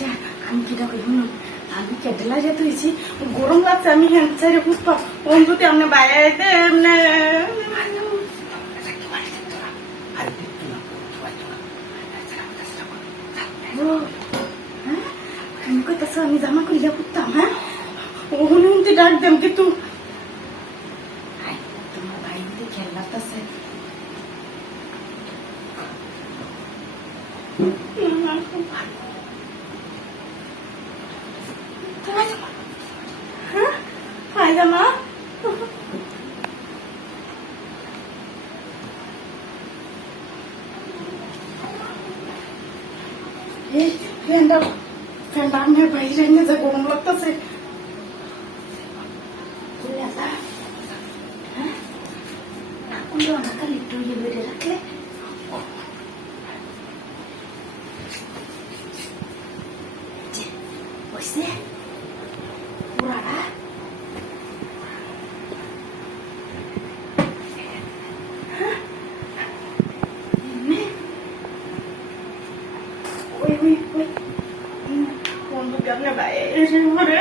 আচ্ছা আমি কিটা কই শুনুন আমি কেটলা যেতে হয়েছি? গরম লাগছে, আমি সাইডে বুঝতে ওম যদি আপনি বাইরে এমনি হ্যাঁ? কইতাছ, আমি জামা করিয়া করতাম হ্যাঁ? ওখানে উনতে ডাক দেম কিন্তু। তোমার ভাই হ্যাঁ পায়জামা এই ফ্যানটা ফ্যানটা না না যে, বসে পুরাটা এমনি ওই ওই ওই বন্ধু কেমনে বাইরে এসে পড়ে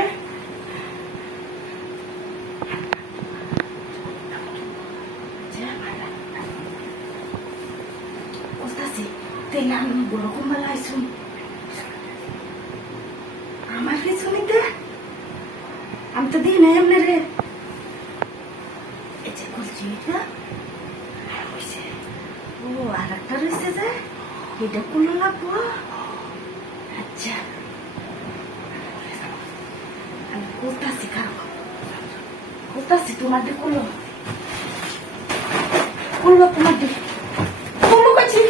ওস্তাসি তেলে আমি আমার তো দিই নাই এমনি রে ও আর একটা রয়েছে যে? এটা কোনো লাগবো? আমি করতাছি কারও করতাছি তোমার দিয়ে করল করল তোমার দিয়ে করল কাছে